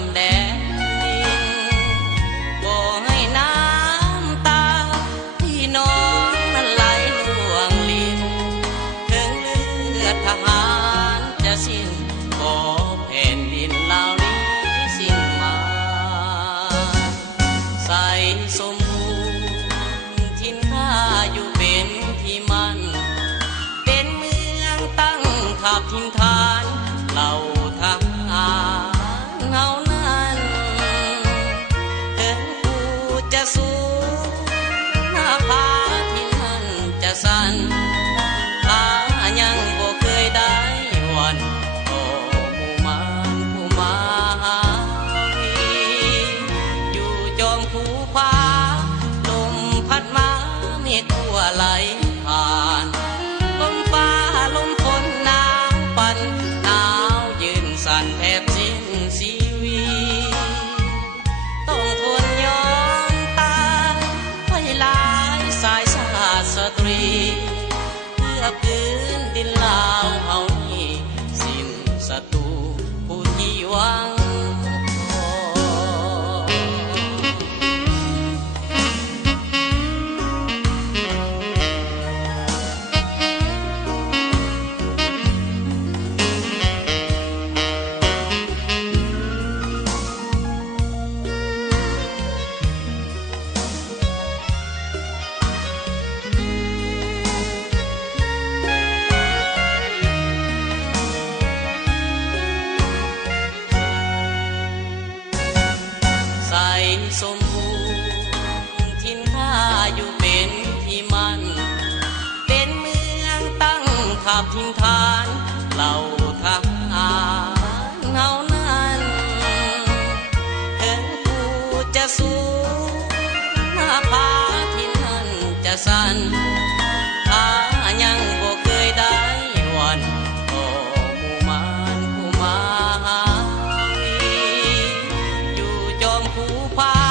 ำแดนดินบ่ให้น้ำตาพี่น้องนั้นไหลล่วงลิ้นถึงเลือดทหารจะสิ้นบ่แผ่นดินเหล่านี้สิ้นมาใส่สมบูรณ์ถิ่นข้าอยู่เป็นที่มั่นเป็นเมืองตั้งขาบถิ่นฐานเหล่าทหารเฮานั้นถึงกูจะสูงหน้าผาที่นั่นจะสั่นขายังบ่เคยได้หวันโอ้หมู่มานผู้มาหาอยู่จอมภูผาลมพัดมาเมฆทั่วไหลผ่านลมฟ้าลมฝนหนาวปั่นหนาวยืนสั่นแทบสิ้นชีวิตต้องทนยอมตายให้หลายสายชาติสตรีเพื่อพื้นดินลาวเฮานี้สิ้นศัตรูผู้ที่หวังใส่สมบูรณ์ถิ่นข้าอยู่เป็นที่มั่นเป็นเมืองตั้งขาบถิ่นฐานเหล่าทหารเฮานั้นถึงกูจะสูงหน้าผาที่นั่นจะสั่นขายังบ่เคยได้หวันโอ้หมู่มานผู้มาหาอยู่จอมภูผา